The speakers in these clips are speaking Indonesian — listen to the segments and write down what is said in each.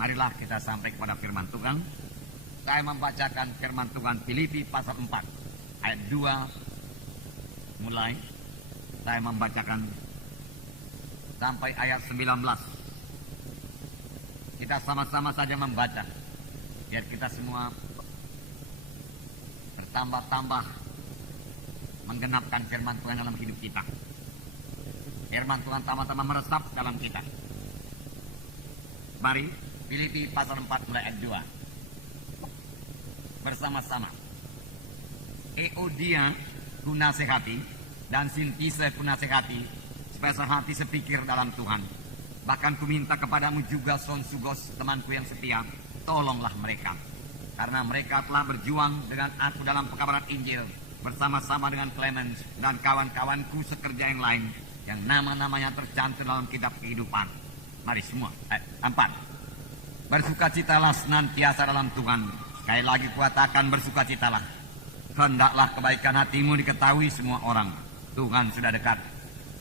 Marilah kita sampai kepada firman Tuhan. Saya membacakan firman Tuhan Filipi pasal 4 ayat 2 mulai. Saya membacakan sampai ayat 19. Kita sama-sama saja membaca, biar kita semua bertambah-tambah menggenapkan firman Tuhan dalam hidup kita. Firman Tuhan tama-tama meresap dalam kita. Mari, Filipi pasal 4 mulai ayat 2. Bersama-sama. Euodia ku nasihati dan Sintise ku nasihati, supaya sehati sepikir dalam Tuhan. Bahkan ku minta kepadamu juga Sonsugos, temanku yang setia, tolonglah mereka. Karena mereka telah berjuang dengan aku dalam pekabaran Injil, bersama-sama dengan Clemens dan kawan-kawanku sekerja yang lain, yang nama-namanya tercantum dalam kitab kehidupan. Mari semua. 4. Bersukacitalah senantiasa dalam Tuhan. Sekali lagi kuatakan bersukacitalah. Hendaklah kebaikan hatimu diketahui semua orang. Tuhan sudah dekat.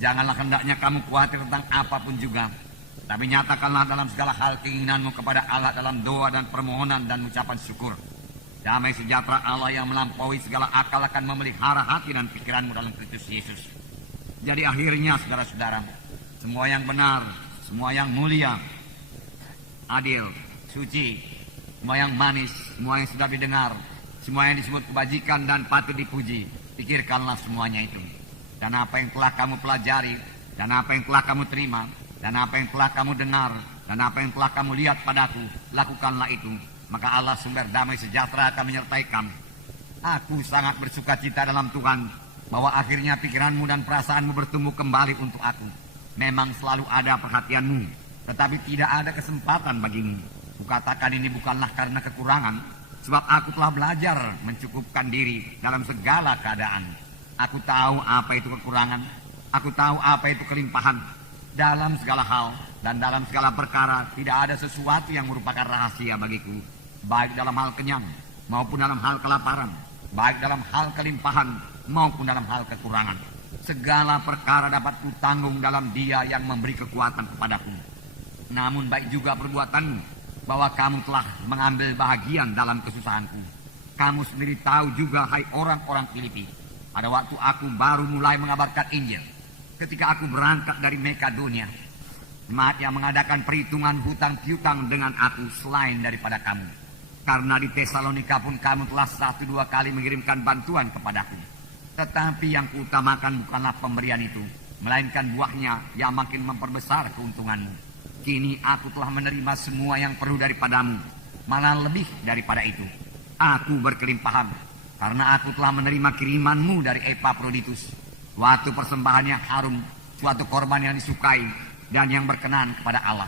Janganlah hendaknya kamu khawatir tentang apapun juga, tapi nyatakanlah dalam segala hal keinginanmu kepada Allah dalam doa dan permohonan dan ucapan syukur. Damai sejahtera Allah yang melampaui segala akal akan memelihara hati dan pikiranmu dalam Kristus Yesus. Jadi akhirnya saudara-saudara, semua yang benar, semua yang mulia, adil, suci, semua yang manis, semua yang sudah didengar, semua yang disebut kebajikan dan patut dipuji, pikirkanlah semuanya itu. Dan apa yang telah kamu pelajari, dan apa yang telah kamu terima, dan apa yang telah kamu dengar, dan apa yang telah kamu lihat padaku, lakukanlah itu. Maka Allah sumber damai sejahtera akan menyertai kamu. Aku sangat bersukacita dalam Tuhan, bahwa akhirnya pikiranmu dan perasaanmu bertumbuh kembali untuk aku. Memang selalu ada perhatianmu, tetapi tidak ada kesempatan bagimu. Kukatakan ini bukanlah karena kekurangan, sebab aku telah belajar mencukupkan diri dalam segala keadaan. Aku tahu apa itu kekurangan, aku tahu apa itu kelimpahan. Dalam segala hal dan dalam segala perkara tidak ada sesuatu yang merupakan rahasia bagiku, baik dalam hal kenyang maupun dalam hal kelaparan, baik dalam hal kelimpahan maupun dalam hal kekurangan. Segala perkara dapat kutanggung dalam Dia yang memberi kekuatan kepadaku. Namun baik juga perbuatanmu, bahwa kamu telah mengambil bahagian dalam kesusahanku. Kamu sendiri tahu juga, hai orang-orang Filipi, pada waktu aku baru mulai mengabarkan Injil, ketika aku berangkat dari Makedonia, jemaat yang mengadakan perhitungan hutang piutang dengan aku selain daripada kamu. Karena di Tesalonika pun kamu telah 1-2 kali mengirimkan bantuan kepadaku. Tetapi yang kuutamakan bukanlah pemberian itu, melainkan buahnya yang makin memperbesar keuntunganmu. Kini aku telah menerima semua yang perlu daripadamu, malah lebih daripada itu. Aku berkelimpahan, karena aku telah menerima kirimanmu dari Epaphroditus, suatu persembahan yang harum, suatu korban yang disukai dan yang berkenan kepada Allah.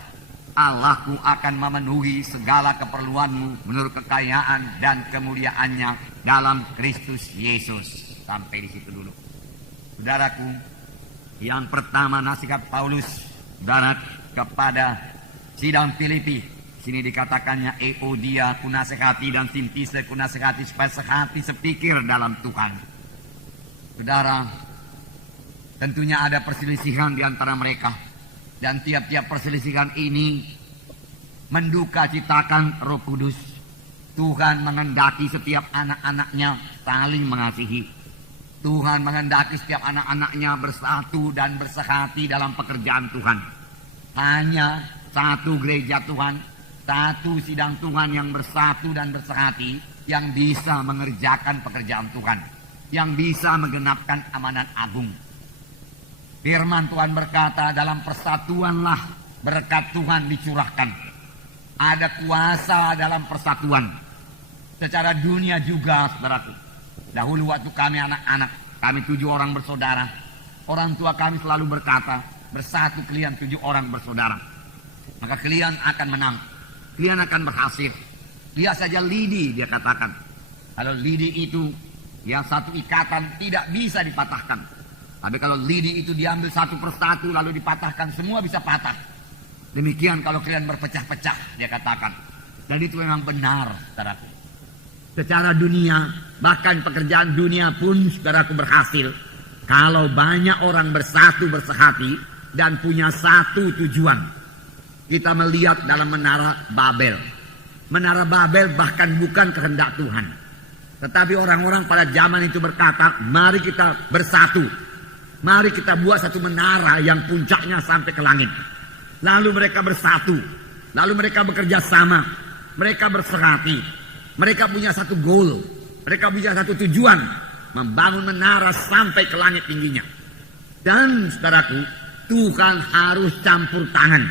Allahku akan memenuhi segala keperluanmu menurut kekayaan dan kemuliaannya dalam Kristus Yesus. Sampai di situ dulu. Saudaraku, yang pertama nasihat Paulus, saudara, kepada sidang Filipi. Sini dikatakannya Euodia ku nasihati dan Sintise ku nasihati, supaya sehati sepikir dalam Tuhan. Saudara, tentunya ada perselisihan di antara mereka, dan tiap-tiap perselisihan ini menduka citakan Roh Kudus. Tuhan menghendaki setiap anak-anaknya saling mengasihi. Tuhan menghendaki setiap anak-anaknya bersatu dan bersehati dalam pekerjaan Tuhan. Hanya satu gereja Tuhan, satu sidang Tuhan yang bersatu dan bersehati, yang bisa mengerjakan pekerjaan Tuhan, yang bisa menggenapkan amanat agung. Firman Tuhan berkata, dalam persatuanlah berkat Tuhan dicurahkan. Ada kuasa dalam persatuan. Secara dunia juga, saudaraku. Dahulu waktu kami anak-anak, kami 7 orang bersaudara. Orang tua kami selalu berkata, bersatu kalian 7 orang bersaudara, maka kalian akan menang, kalian akan berhasil. Lihat saja lidi, dia katakan. Kalau lidi itu, ya satu ikatan tidak bisa dipatahkan. Tapi kalau lidi itu diambil satu persatu lalu dipatahkan, semua bisa patah. Demikian kalau kalian berpecah-pecah, dia katakan. Dan itu memang benar, saudaraku. Secara dunia, bahkan pekerjaan dunia pun, saudaraku, berhasil kalau banyak orang bersatu bersehati dan punya satu tujuan. kita melihat dalam menara Babel. Menara Babel bahkan bukan kehendak Tuhan. Tetapi orang-orang pada zaman itu berkata, mari kita bersatu. Mari kita buat satu menara yang puncaknya sampai ke langit. Lalu mereka bersatu. Lalu mereka bekerja sama. Mereka berserati. Mereka punya satu goal. Mereka punya satu tujuan. Membangun menara sampai ke langit tingginya. Dan saudaraku, Tuhan harus campur tangan.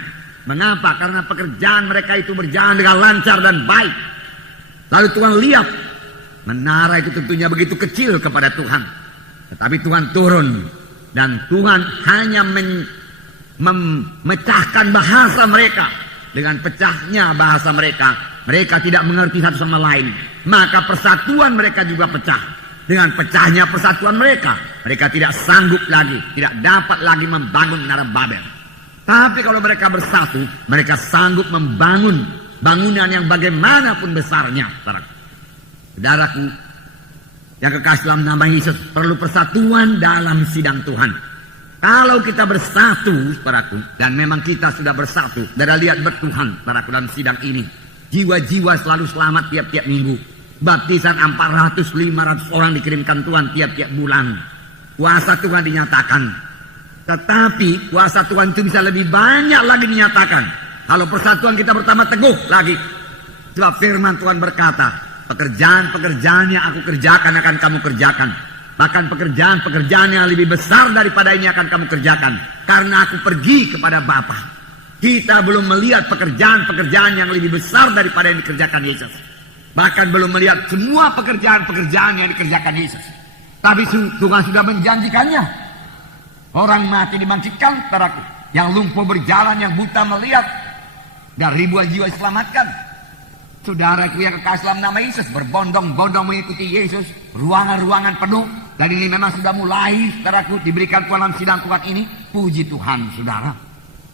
Mengapa? Karena pekerjaan mereka itu berjalan dengan lancar dan baik. Lalu Tuhan lihat, menara itu tentunya begitu kecil kepada Tuhan. Tetapi Tuhan turun. Dan Tuhan hanya memecahkan bahasa mereka. Dengan pecahnya bahasa mereka, mereka tidak mengerti satu sama lain. Maka persatuan mereka juga pecah. Dengan pecahnya persatuan mereka, mereka tidak sanggup lagi, tidak dapat lagi membangun menara Babel. Tapi kalau mereka bersatu, mereka sanggup membangun bangunan yang bagaimanapun besarnya. Saudaraku, yang kekasih dalam nama Yesus, perlu persatuan dalam sidang Tuhan. Kalau kita bersatu, saudaraku, dan memang kita sudah bersatu, saudara lihat bertuhan, saudaraku, dalam sidang ini. Jiwa-jiwa selalu selamat tiap-tiap minggu. Baptisan 400-500 orang dikirimkan Tuhan tiap-tiap bulan. Kuasa Tuhan dinyatakan. Tetapi kuasa Tuhan itu bisa lebih banyak lagi dinyatakan kalau persatuan kita bertambah teguh lagi. Sebab firman Tuhan berkata, pekerjaan-pekerjaan yang aku kerjakan akan kamu kerjakan. Bahkan pekerjaan-pekerjaan yang lebih besar daripada ini akan kamu kerjakan. Karena aku pergi kepada Bapa. Kita belum melihat pekerjaan-pekerjaan yang lebih besar daripada yang dikerjakan Yesus. Bahkan belum melihat semua pekerjaan-pekerjaan yang dikerjakan Yesus. Tapi Tuhan sudah menjanjikannya. Orang mati dibangkitkan, saudaraku. Yang lumpuh berjalan, yang buta melihat. Dan ribuan jiwa diselamatkan. Saudaraku yang kekasih dalam nama Yesus, berbondong-bondong mengikuti Yesus. Ruangan-ruangan penuh. Dan ini memang sudah mulai, saudaraku, diberikan Tuhan dalam sidang Tuhan ini. Puji Tuhan, saudara.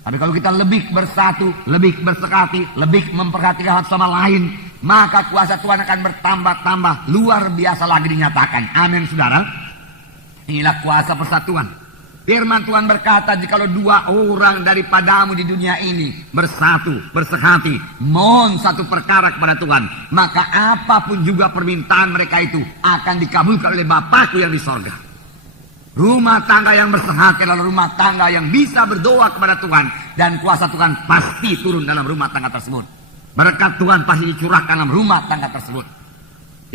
Tapi kalau kita lebih bersatu, lebih bersekati, lebih memperhatikan satu sama lain, maka kuasa Tuhan akan bertambah-tambah, luar biasa lagi dinyatakan. Amin, saudara. Inilah kuasa persatuan. Firman Tuhan berkata, jikalau 2 orang daripadamu di dunia ini bersatu, bersekati, mohon satu perkara kepada Tuhan, maka apapun juga permintaan mereka itu akan dikabulkan oleh Bapakku yang di sorga. Rumah tangga yang bersekati adalah rumah tangga yang bisa berdoa kepada Tuhan, dan kuasa Tuhan pasti turun dalam rumah tangga tersebut. Berkat Tuhan pasti dicurahkan dalam rumah tangga tersebut.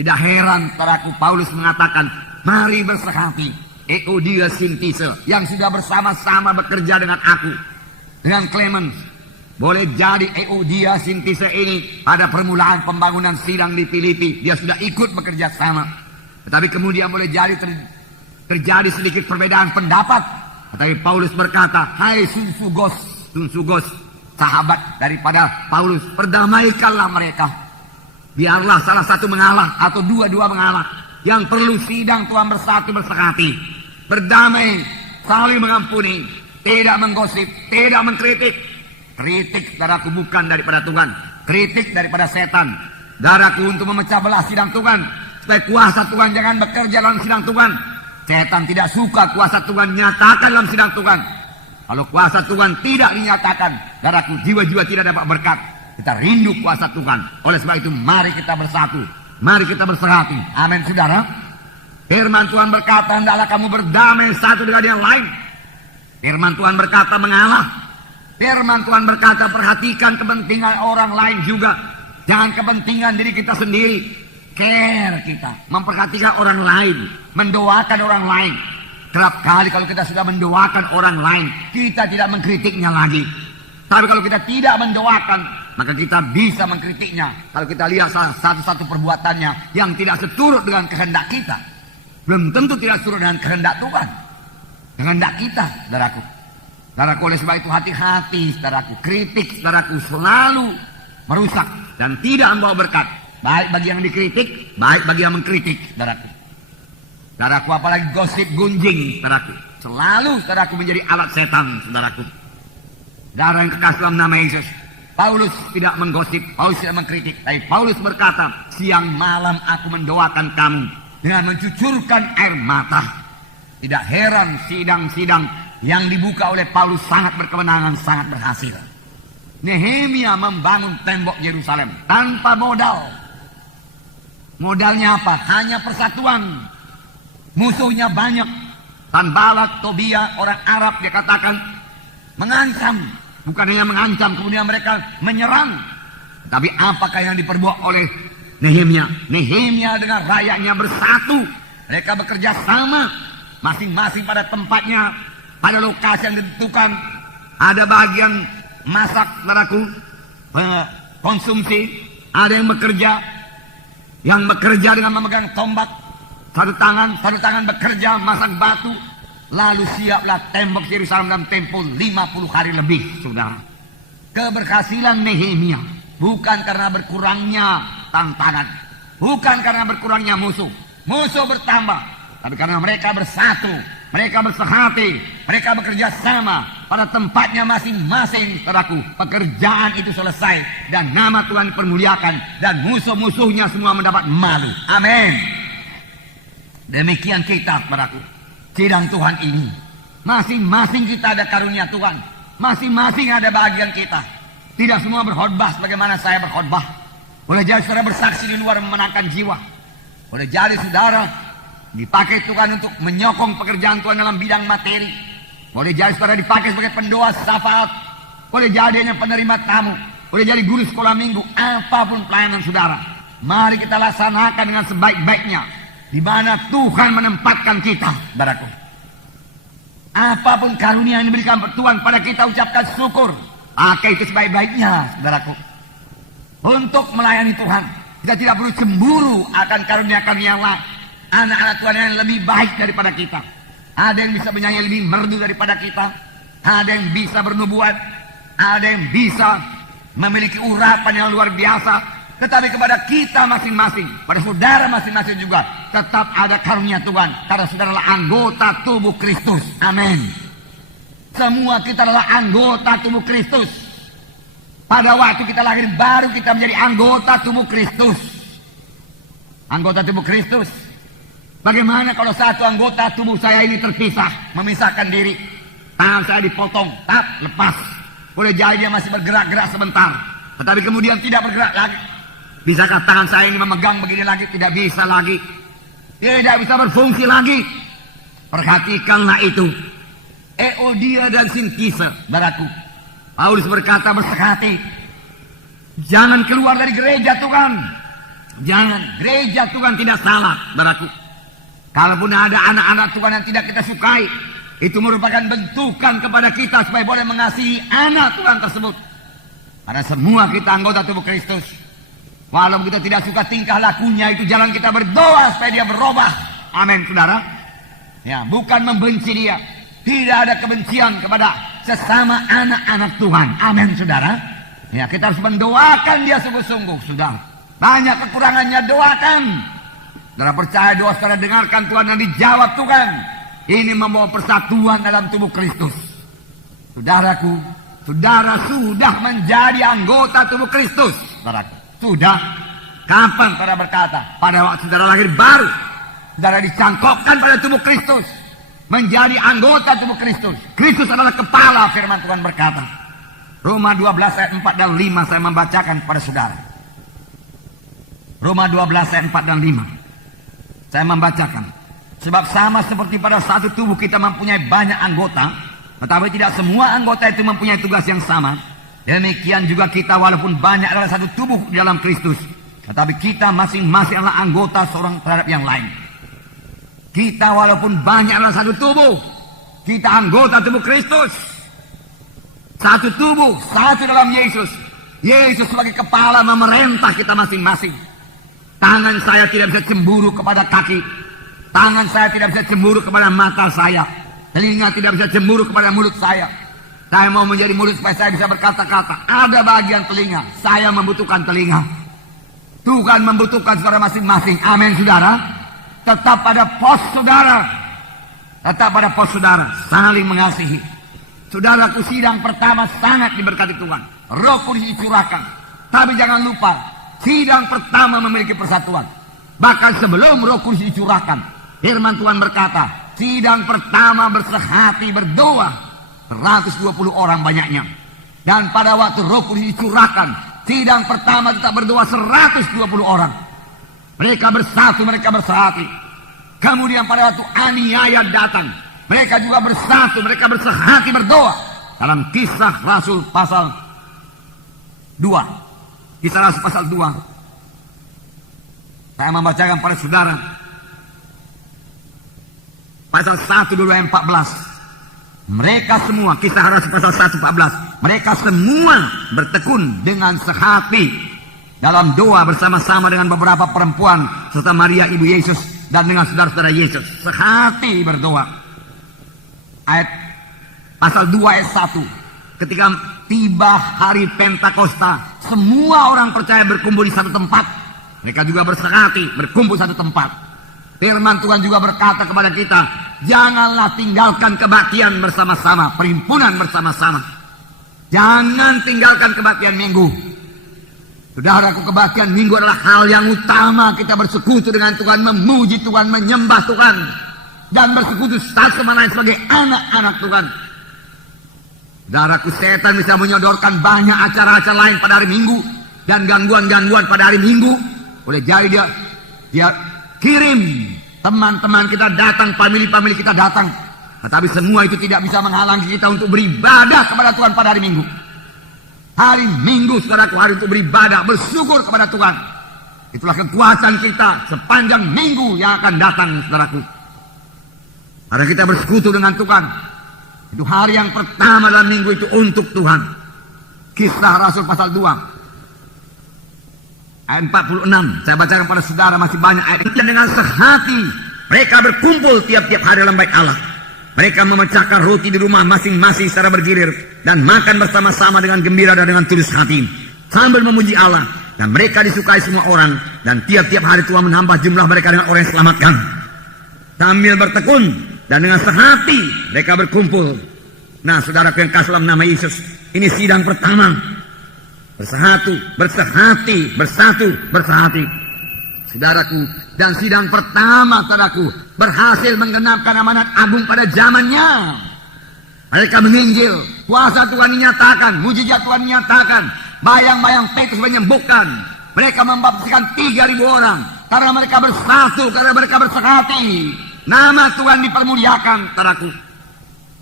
Tidak heran, saudaraku, Paulus mengatakan, mari bersekati. Euodia Sintise yang sudah bersama-sama bekerja dengan aku, dengan Clemens. Boleh jadi Euodia Sintise ini pada permulaan pembangunan sidang di Filipi dia sudah ikut bekerja sama. Tetapi kemudian boleh jadi terjadi sedikit perbedaan pendapat. Tetapi Paulus berkata, hai Sunsugos, sahabat daripada Paulus, perdamaikanlah mereka. Biarlah salah satu mengalah atau dua-dua mengalah. Yang perlu sidang Tuhan bersatu bersekati, berdamai, saling mengampuni, tidak menggosip, tidak mengkritik. Kritik, saudaraku, bukan daripada Tuhan, kritik daripada setan. Saudaraku, untuk memecah belah sidang Tuhan, supaya kuasa Tuhan jangan bekerja dalam sidang Tuhan. Setan tidak suka kuasa Tuhan nyatakan dalam sidang Tuhan. Kalau kuasa Tuhan tidak dinyatakan, saudaraku, jiwa-jiwa tidak dapat berkat. Kita rindu kuasa Tuhan. Oleh sebab itu, mari kita bersatu. Mari kita berserati. Amin, saudara. Firman Tuhan berkata, hendaklah kamu berdamai satu dengan yang lain. Firman Tuhan berkata, mengalah. Firman Tuhan berkata, perhatikan kepentingan orang lain juga. Jangan kepentingan diri kita sendiri. Care kita, memperhatikan orang lain, mendoakan orang lain. Kerap kali kalau kita sudah mendoakan orang lain, kita tidak mengkritiknya lagi. Tapi kalau kita tidak mendoakan, maka kita bisa mengkritiknya. Kalau kita lihat satu-satu perbuatannya yang tidak seturut dengan kehendak kita, belum tentu tidak seturut dengan kehendak Tuhan, kehendak kita, saudaraku. Saudaraku, oleh sebab itu hati-hati, saudaraku. Kritik, saudaraku, selalu merusak dan tidak membawa berkat. Baik bagi yang dikritik, baik bagi yang mengkritik, saudaraku. Saudaraku, apalagi gosip gunjing, saudaraku. Selalu, saudaraku, menjadi alat setan, saudaraku. Saudara yang kekasih dalam nama Yesus, Paulus tidak menggosip, Paulus tidak mengkritik. Tapi Paulus berkata, siang malam aku mendoakan kamu dengan mencucurkan air mata. Tidak heran sidang-sidang yang dibuka oleh Paulus sangat berkemenangan, sangat berhasil. Nehemia membangun tembok Yerusalem tanpa modal. Modalnya apa? Hanya persatuan. Musuhnya banyak. Sanballat, Tobia, orang Arab dia katakan mengancam. Bukan hanya mengancam, kemudian mereka menyerang. Tapi apakah yang diperbuat oleh Nehemia? Nehemia dengan rakyatnya bersatu. Mereka bekerja sama. Masing-masing pada tempatnya, pada lokasi yang ditentukan. Ada bagian masak, saudaraku, konsumsi. Ada yang bekerja. Yang bekerja dengan memegang tombak. Satu tangan bekerja, masak batu. Lalu siaplah tembok Yerusalem dalam tempo 50 hari lebih, saudara. Keberhasilan Nehemia bukan karena berkurangnya tantangan, bukan karena berkurangnya musuh. Musuh bertambah, tapi karena mereka bersatu, mereka bersehati, mereka bekerja sama pada tempatnya masing-masing, saudaraku. Pekerjaan itu selesai dan nama Tuhan dipermuliakan dan musuh-musuhnya semua mendapat malu. Amin. Demikian kita, saudaraku. Sidang Tuhan ini, masing-masing kita ada karunia Tuhan, masing-masing ada bagian kita. Tidak semua berkhotbah sebagaimana saya berkhotbah. Boleh jadi saudara bersaksi di luar memenangkan jiwa. Boleh jadi saudara dipakai Tuhan untuk menyokong pekerjaan Tuhan dalam bidang materi. Boleh jadi saudara dipakai sebagai pendoa syafaat. Boleh jadi hanya penerima tamu. Boleh jadi guru sekolah minggu. Apapun pelayanan saudara, mari kita laksanakan dengan sebaik-baiknya. Di mana Tuhan menempatkan kita, saudaraku. Apapun karunia yang diberikan Tuhan pada kita, ucapkan syukur. Pakai itu sebaik-baiknya, saudaraku. Untuk melayani Tuhan, kita tidak perlu cemburu akan karunia-karunia lain. Anak-anak Tuhan yang lebih baik daripada kita. Ada yang bisa menyanyi lebih merdu daripada kita. Ada yang bisa bernubuat. Ada yang bisa memiliki urapan yang luar biasa. Tetapi kepada kita masing-masing, pada saudara masing-masing juga, tetap ada karunia Tuhan. Karena saudara adalah anggota tubuh Kristus. Amin. Semua kita adalah anggota tubuh Kristus. Pada waktu kita lahir baru kita menjadi anggota tubuh Kristus. Anggota tubuh Kristus. Bagaimana kalau satu anggota tubuh saya ini terpisah, memisahkan diri? Tangan saya dipotong, tap, lepas. Boleh jadi dia masih bergerak-gerak sebentar, tetapi kemudian tidak bergerak lagi. Bisakah tangan saya ini memegang begini lagi? Tidak bisa lagi. Tidak bisa berfungsi lagi. Perhatikanlah itu. Euodia dan Sintyche, saudaraku. Paulus berkata bersehati. Jangan keluar dari gereja Tuhan. Jangan. Gereja Tuhan tidak salah, saudaraku. Kalaupun ada anak-anak Tuhan yang tidak kita sukai, itu merupakan bentukan kepada kita supaya boleh mengasihi anak Tuhan tersebut. Karena semua kita anggota tubuh Kristus. Walaupun kita tidak suka tingkah lakunya, itu jalan kita berdoa supaya dia berubah. Amin, saudara. Ya, bukan membenci dia. Tidak ada kebencian kepada sesama anak-anak Tuhan. Amin, saudara. Ya, kita harus mendoakan dia sungguh-sungguh, saudara. Banyak kekurangannya, doakan. Saudara percaya doa saudara dengarkan Tuhan dan dijawab Tuhan. Ini membawa persatuan dalam tubuh Kristus. Saudaraku, saudara sudah menjadi anggota tubuh Kristus. Saudaraku. Sudah. Kapan saudara berkata? Pada waktu saudara lahir baru. Saudara dicangkokkan pada tubuh Kristus. Menjadi anggota tubuh Kristus. Kristus adalah kepala, firman Tuhan berkata. Roma 12 ayat 4 dan 5 saya membacakan kepada saudara. Roma 12 ayat 4 dan 5. Saya membacakan. Sebab sama seperti pada satu tubuh kita mempunyai banyak anggota. Tetapi tidak semua anggota itu mempunyai tugas yang sama. Demikian juga kita walaupun banyak adalah satu tubuh di dalam Kristus. Tetapi kita masing-masing adalah anggota seorang terhadap yang lain. Kita walaupun banyak adalah satu tubuh. Kita anggota tubuh Kristus. Satu tubuh, satu dalam Yesus. Yesus sebagai kepala memerintah kita masing-masing. Tangan saya tidak bisa cemburu kepada kaki. Tangan saya tidak bisa cemburu kepada mata saya. Telinga tidak bisa cemburu kepada mulut saya. Saya mau menjadi mulut supaya saya bisa berkata-kata. Ada bagian telinga. Saya membutuhkan telinga. Tuhan membutuhkan saudara masing-masing. Amin, saudara. Tetap pada pos saudara. Tetap pada pos saudara. Saling mengasihi. Saudaraku, sidang pertama sangat diberkati Tuhan. Roh Kudus dicurahkan. Tapi jangan lupa, sidang pertama memiliki persatuan. Bahkan sebelum Roh Kudus dicurahkan, firman Tuhan berkata, sidang pertama bersehati berdoa. 120 orang banyaknya. Dan pada waktu Roh Kudus dicurahkan, sidang pertama kita berdoa 120 orang. Mereka bersatu, mereka bersehati. Kemudian pada waktu aniaya datang, mereka juga bersatu, mereka bersehati berdoa. Dalam Kisah Rasul pasal 2. Kisah Rasul pasal 2. Saya membacakan pada saudara. Pasal 1 dulu ayat 14. Mereka semua, Kisah Rasul pasal 1:14. Mereka semua bertekun dengan sehati dalam doa bersama-sama dengan beberapa perempuan serta Maria ibu Yesus dan dengan saudara-saudara Yesus. Sehati berdoa. Ayat pasal 2 ayat 1. Ketika tiba hari Pentakosta, semua orang percaya berkumpul di satu tempat. Mereka juga bersehati, berkumpul satu tempat. Firman Tuhan juga berkata kepada kita, janganlah tinggalkan kebaktian bersama-sama, perhimpunan bersama-sama. Jangan tinggalkan kebaktian minggu. Saudaraku, kebaktian minggu adalah hal yang utama. Kita bersekutu dengan Tuhan, memuji Tuhan, menyembah Tuhan, dan bersekutu satu sama lain sebagai anak-anak Tuhan. Saudaraku, setan bisa menyodorkan banyak acara-acara lain pada hari Minggu dan gangguan-gangguan pada hari Minggu. Boleh jadi dia kirim teman-teman kita datang, family-family kita datang. Tetapi semua itu tidak bisa menghalangi kita untuk beribadah kepada Tuhan pada hari Minggu. Hari Minggu, saudaraku, hari untuk beribadah, bersyukur kepada Tuhan. Itulah kekuatan kita sepanjang minggu yang akan datang, saudaraku. Karena kita bersekutu dengan Tuhan. Itu hari yang pertama dalam minggu itu untuk Tuhan. Kisah Rasul pasal 2. Ayat 46. Saya bacakan pada saudara, masih banyak ayat. Dan dengan sehati mereka berkumpul tiap-tiap hari dalam bait Allah. Mereka memecahkan roti di rumah masing-masing secara bergilir dan makan bersama-sama dengan gembira dan dengan tulus hati sambil memuji Allah. Dan mereka disukai semua orang, dan tiap-tiap hari Tuhan menambah jumlah mereka dengan orang yang selamatkan. Sambil bertekun dan dengan sehati mereka berkumpul. Nah, saudaraku yang kasih dalam nama Yesus, ini sidang pertama. Bersatu, bersehati, bersatu, bersehati. Saudaraku, dan sidang pertama, saudaraku, berhasil menggenapkan amanat agung pada zamannya. Mereka menginjil, kuasa Tuhan dinyatakan, mujizat Tuhan dinyatakan, bayang-bayang Petrus menyembuhkan. Mereka membaptiskan 3.000 orang karena mereka bersatu, karena mereka bersehati. Nama Tuhan dipermuliakan, saudaraku.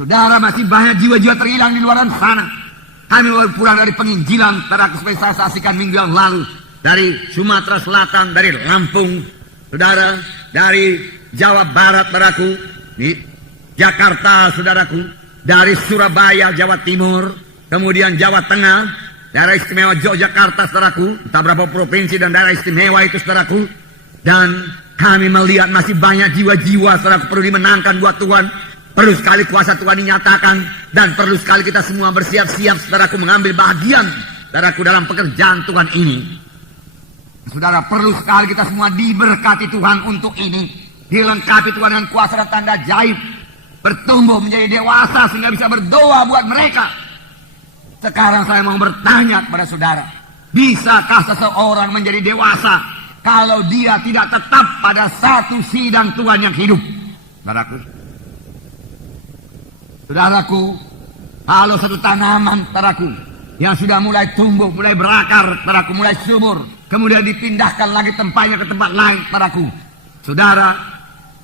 Saudara, masih banyak jiwa-jiwa terhilang di luar sana. Kami baru pulang dari penginjilan, saudaraku, seperti saya saksikan minggu yang lalu. Dari Sumatera Selatan, dari Lampung, saudara, dari Jawa Barat, saudaraku, di Jakarta, saudaraku, dari Surabaya, Jawa Timur, kemudian Jawa Tengah, daerah istimewa Yogyakarta, saudaraku, entah berapa provinsi dan daerah istimewa itu, saudaraku. Dan kami melihat masih banyak jiwa-jiwa, saudaraku, perlu dimenangkan buat Tuhan. Perlu sekali kuasa Tuhan dinyatakan, dan perlu sekali kita semua bersiap-siap, saudaraku, mengambil bagian, saudaraku, dalam pekerjaan Tuhan ini. Saudara, perlu sekali kita semua diberkati Tuhan untuk ini. Dilengkapi Tuhan dengan kuasa dan tanda ajaib. Bertumbuh menjadi dewasa sehingga bisa berdoa buat mereka. Sekarang saya mau bertanya kepada saudara. Bisakah seseorang menjadi dewasa kalau dia tidak tetap pada satu sidang Tuhan yang hidup? Saudaraku. Saudaraku, kalau satu tanaman, saudaraku, yang sudah mulai tumbuh, mulai berakar, saudaraku, mulai subur, kemudian dipindahkan lagi tempatnya ke tempat lain, saudaraku. Saudara,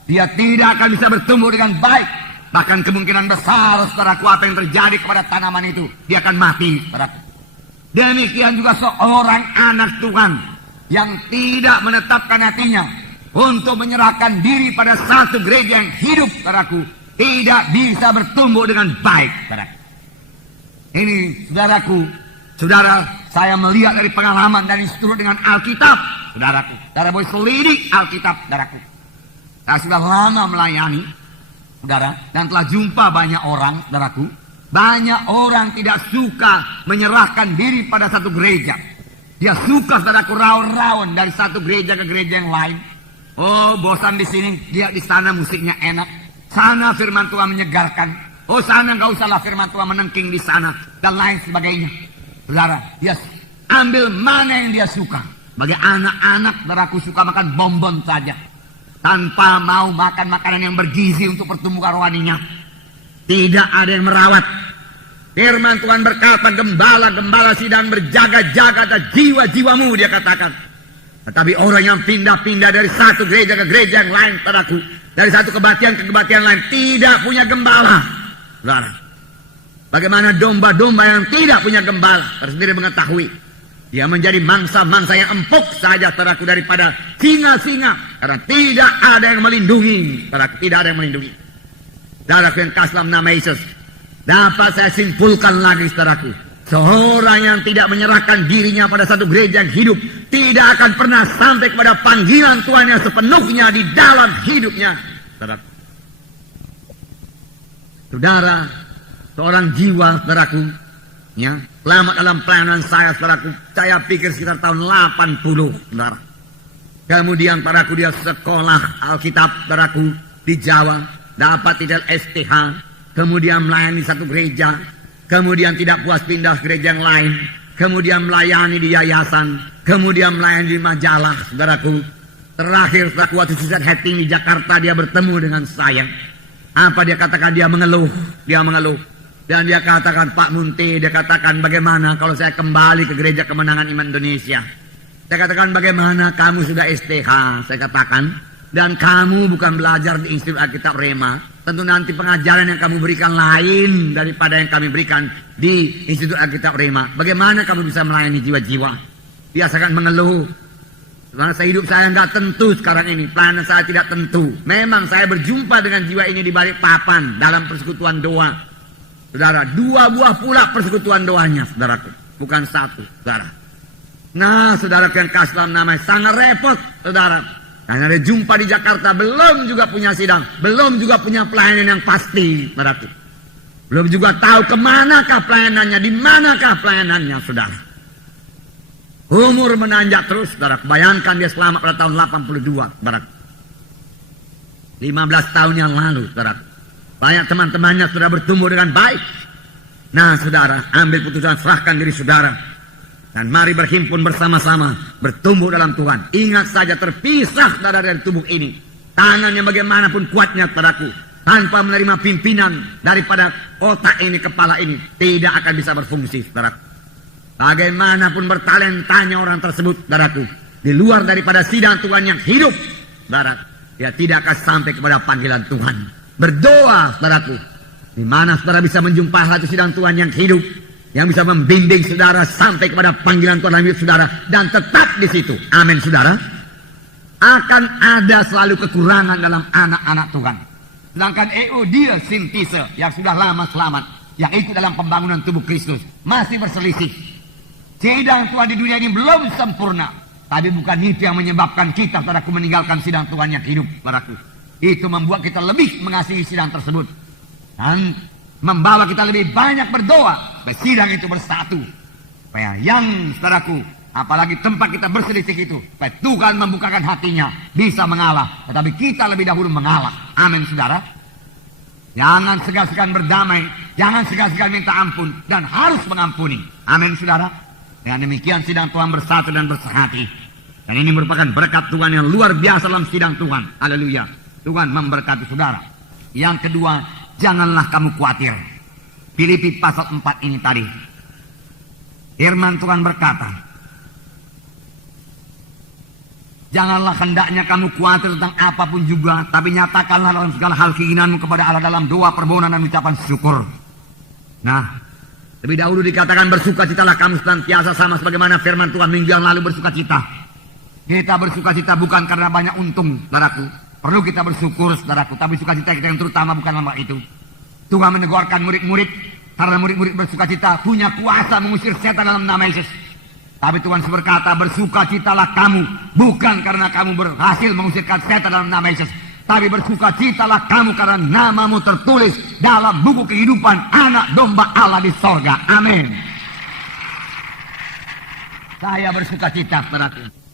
dia tidak akan bisa bertumbuh dengan baik. Bahkan kemungkinan besar, saudaraku, apa yang terjadi kepada tanaman itu, dia akan mati, saudaraku. Demikian juga seorang anak Tuhan yang tidak menetapkan hatinya untuk menyerahkan diri pada satu gereja yang hidup, saudaraku, tidak bisa bertumbuh dengan baik, saudaraku. Ini, saudaraku, saudara, saya melihat dari pengalaman dan instruksi dengan Alkitab, saudaraku. Saudara boleh selidik Alkitab, saudaraku. Saya sudah lama melayani, saudara, dan telah jumpa banyak orang, saudaraku. Banyak orang tidak suka menyerahkan diri pada satu gereja. Dia suka, saudaraku, raun-raun dari satu gereja ke gereja yang lain. Oh, bosan di sini, dia di sana musiknya enak. Sana firman Tuhan menyegarkan. Oh, sana nggak usahlah firman Tuhan menengking di sana dan lain sebagainya. Saudara, dia ambil mana yang dia suka. Bagi anak-anak, saudaraku, suka makan bonbon saja, tanpa mau makan makanan yang bergizi untuk pertumbuhan rohaninya. Tidak ada yang merawat. Firman Tuhan berkata, gembala-gembala sedang berjaga-jaga atas jiwa-jiwamu, dia katakan. Tetapi orang yang pindah-pindah dari satu gereja ke gereja yang lain, saudaraku, dari satu kebaktian ke kebaktian lain, tidak punya gembala. Saudara, bagaimana domba-domba yang tidak punya gembala, tersendiri mengetahui. Dia menjadi mangsa-mangsa yang empuk saja, saudaraku, daripada singa-singa. Karena tidak ada yang melindungi, saudaraku, tidak ada yang melindungi. Saudaraku yang kasih dalam nama Yesus, dapat saya simpulkan lagi, saudaraku, seorang yang tidak menyerahkan dirinya pada satu gereja yang hidup tidak akan pernah sampai kepada panggilan Tuhan yang sepenuhnya di dalam hidupnya. Saudara, seorang jiwa, saudaraku, ya, selamat dalam pelayanan saya, saudaraku, saya pikir sekitar tahun 80, saudara. Kemudian, saudaraku, dia sekolah Alkitab, saudaraku, di Jawa, dapat tidak STH, kemudian melayani satu gereja, kemudian tidak puas pindah ke gereja yang lain, kemudian melayani di yayasan, kemudian melayani di majalah, saudaraku. Terakhir, saudaraku, waktu season heading di Jakarta, dia bertemu dengan saya. Apa dia katakan? Dia mengeluh. Dan dia katakan, Pak Munti, dia katakan, bagaimana kalau saya kembali ke Gereja Kemenangan Iman Indonesia? Saya katakan, bagaimana kamu sudah STH? Saya katakan, dan kamu bukan belajar di Institut Alkitab Rema. Tentu nanti pengajaran yang kamu berikan lain daripada yang kami berikan di Institut Alkitab Rema. Bagaimana kamu bisa melayani jiwa-jiwa? Biasakan mengeluh. Karena hidup saya nggak tentu sekarang ini. Pelayanan saya tidak tentu. Memang saya berjumpa dengan jiwa ini di balik papan dalam persekutuan doa. Saudara, 2 buah pula persekutuan doanya, saudaraku. Bukan 1, saudara. Nah, saudara yang kasih dalam namanya sangat repot, saudara. Karena dia jumpa di Jakarta, belum juga punya sidang, belum juga punya pelayanan yang pasti, saudaraku. Belum juga tahu kemanakah pelayanannya, di manakah pelayanannya, saudara. Umur menanjak terus, saudara. Bayangkan dia selamat pada tahun 82, saudara. 15 tahun yang lalu, saudara. Banyak teman-temannya sudah bertumbuh dengan baik. Nah, saudara, ambil putusan, serahkan diri saudara. Dan mari berhimpun bersama-sama, bertumbuh dalam Tuhan. Ingat saja, terpisah saudara dari tubuh ini. Tangannya bagaimanapun kuatnya, saudaraku, tanpa menerima pimpinan daripada otak ini, kepala ini, tidak akan bisa berfungsi, saudaraku. Bagaimanapun bertalentanya orang tersebut, saudaraku, di luar daripada sidang Tuhan yang hidup, saudara, dia tidak akan sampai kepada panggilan Tuhan. Berdoa, saudaraku, di mana saudara bisa menjumpai satu sidang Tuhan yang hidup, yang bisa membimbing saudara sampai kepada panggilan Tuhan dalam hidup saudara, dan tetap di situ. Amin, saudara. Akan ada selalu kekurangan dalam anak-anak Tuhan. Sedangkan Euodia Sintise yang sudah lama selamat, yang ikut dalam pembangunan tubuh Kristus, masih berselisih. Sidang Tuhan di dunia ini belum sempurna. Tapi bukan itu yang menyebabkan kita, saudaraku, meninggalkan sidang Tuhan yang hidup, saudaraku. Itu membuat kita lebih mengasihi sidang tersebut. Dan membawa kita lebih banyak berdoa. Sidang itu bersatu. Supaya yang, saudaraku, apalagi tempat kita berselisih itu, supaya Tuhan membukakan hatinya, bisa mengalah. Tetapi kita lebih dahulu mengalah. Amin, saudara. Jangan segan-segan berdamai. Jangan segan-segan minta ampun. Dan harus mengampuni. Amin, saudara. Dengan demikian sidang Tuhan bersatu dan bersehati. Dan ini merupakan berkat Tuhan yang luar biasa dalam sidang Tuhan. Haleluya. Tuhan memberkati saudara. Yang kedua, janganlah kamu khawatir. Filipi pasal 4 ini tadi. Firman Tuhan berkata, janganlah hendaknya kamu khawatir tentang apapun juga, tapi nyatakanlah dalam segala hal keinginanmu kepada Allah dalam doa, permohonan, dan ucapan syukur. Nah, lebih dahulu dikatakan bersukacitalah kamu senantiasa, sama sebagaimana firman Tuhan minggu yang lalu bersukacita. Kita bersukacita bukan karena banyak untung, saudaraku. Perlu kita bersyukur, saudaraku, tapi sukacita kita yang terutama bukan lama itu. Tuhan menegurkan murid-murid, karena murid-murid bersukacita punya kuasa mengusir setan dalam nama Yesus. Tapi Tuhan berkata, bersukacitalah kamu, bukan karena kamu berhasil mengusirkan setan dalam nama Yesus, tapi bersukacitalah kamu karena namamu tertulis dalam buku kehidupan anak domba Allah di sorga. Amin. Saya bersukacita, saudaraku.